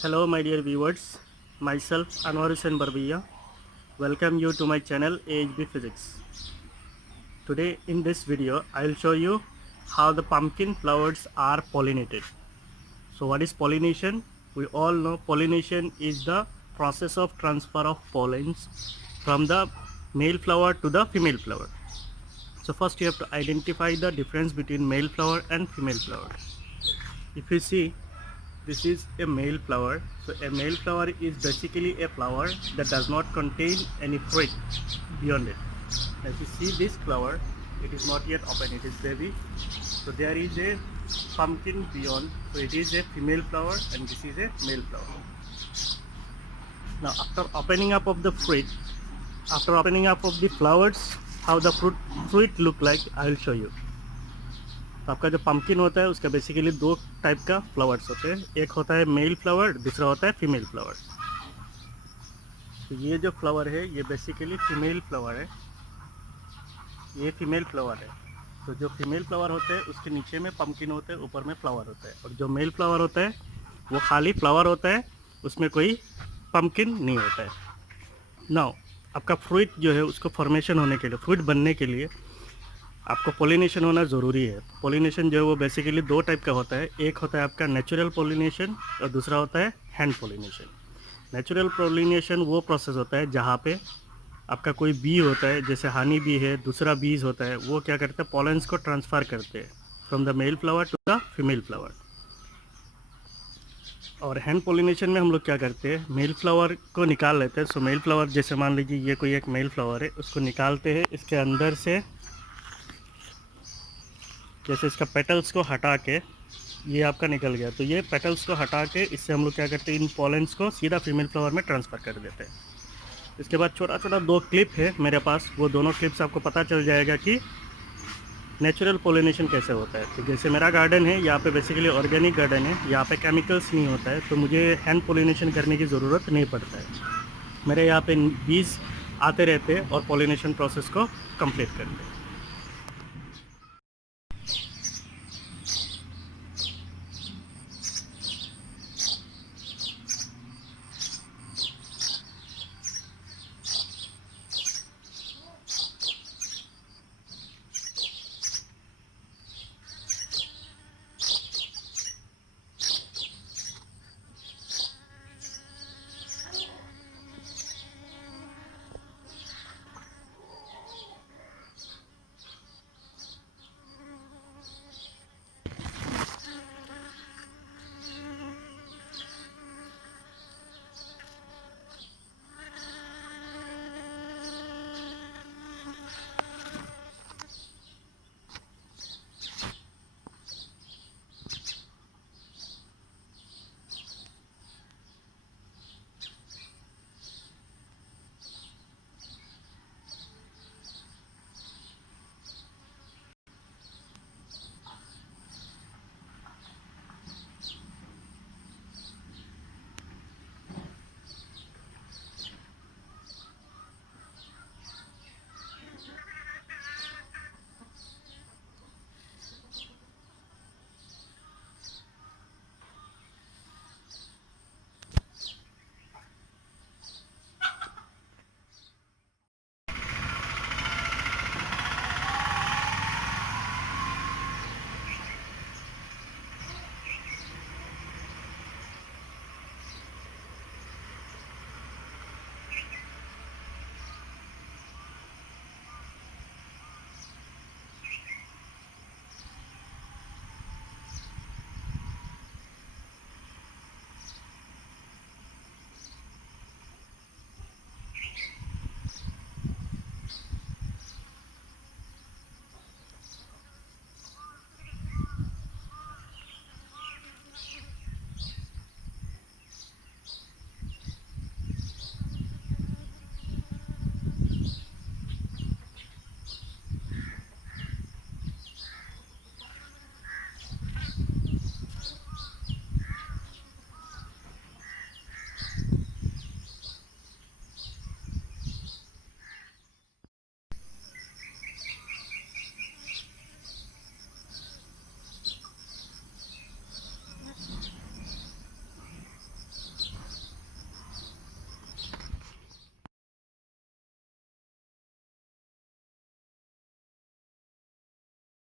Hello, my dear viewers. Myself, Anwar Hussain Barbiya. Welcome you to my channel AHB Physics. Today, in this video, I will show you how the pumpkin flowers are pollinated. So, what is pollination? We all know pollination is the process of transfer of pollens from the male flower to the female flower. So, first you have to identify the difference between male flower and female flower. If you see, this is a male flower. So a male flower is basically a flower that does not contain any fruit beyond it. As you see this flower, it is not yet open, it is baby. So there is a pumpkin beyond. So it is a female flower and this is a male flower. Now after opening up of the fruit, after opening up of the flowers, how the fruit look like, I will show you. तो आपका जो pumpkin होता है उसका basically दो type का flowers होते हैं, एक होता है मेल फ्लावर, दूसरा होता है फीमेल फ्लावर। तो ये जो फ्लावर है ये बेसिकली फीमेल फ्लावर है, ये फीमेल फ्लावर है। तो जो फीमेल फ्लावर होते हैं उसके नीचे में पम्पकिन होते हैं, ऊपर में फ्लावर होता है, और जो मेल फ्लावर होता है वो खाली फ्लावर होता है, उसमें कोई पम्पकिन नहीं होता है। नाउ आपका फ्रूट जो है उसको फॉर्मेशन होने के लिए, फ्रूट बनने के लिए आपको पोलिनेशन होना ज़रूरी है। पोलिनेशन जो है वो बेसिकली दो टाइप का होता है, एक होता है आपका नेचुरल पोलिनेशन और दूसरा होता है हैंड पोलिनेशन। नेचुरल पोलिनेशन वो प्रोसेस होता है जहाँ पे आपका कोई बी होता है, जैसे हनी बी है, दूसरा बीज होता है, वो क्या करते हैं, पॉलेंस को ट्रांसफ़र करते हैं from the male flower to the female flower. और हैंड पोलिनेशन में हम लोग क्या करते हैं, मेल फ्लावर को निकाल लेते हैं। सो मेल फ्लावर जैसे मान लीजिए ये कोई एक मेल फ्लावर है, उसको निकालते हैं, इसके अंदर से जैसे इसका पेटल्स को हटा के ये आपका निकल गया, तो ये पेटल्स को हटा के इससे हम लोग क्या करते हैं, इन पॉलेंस को सीधा फीमेल फ्लावर में ट्रांसफ़र कर देते हैं। इसके बाद छोटा छोटा दो क्लिप है मेरे पास, वो दोनों क्लिप्स आपको पता चल जाएगा कि नेचुरल पोलिनेशन कैसे होता है। तो जैसे मेरा गार्डन है, यहाँ पे बेसिकली ऑर्गेनिक गार्डन है, यहाँ पे केमिकल्स नहीं होता है, तो मुझे हैंड पोलिनेशन करने की ज़रूरत नहीं पड़ता है। मेरे यहाँ पे बीज आते रहते हैं और पोलिनेशन प्रोसेस को कंप्लीट करते हैं।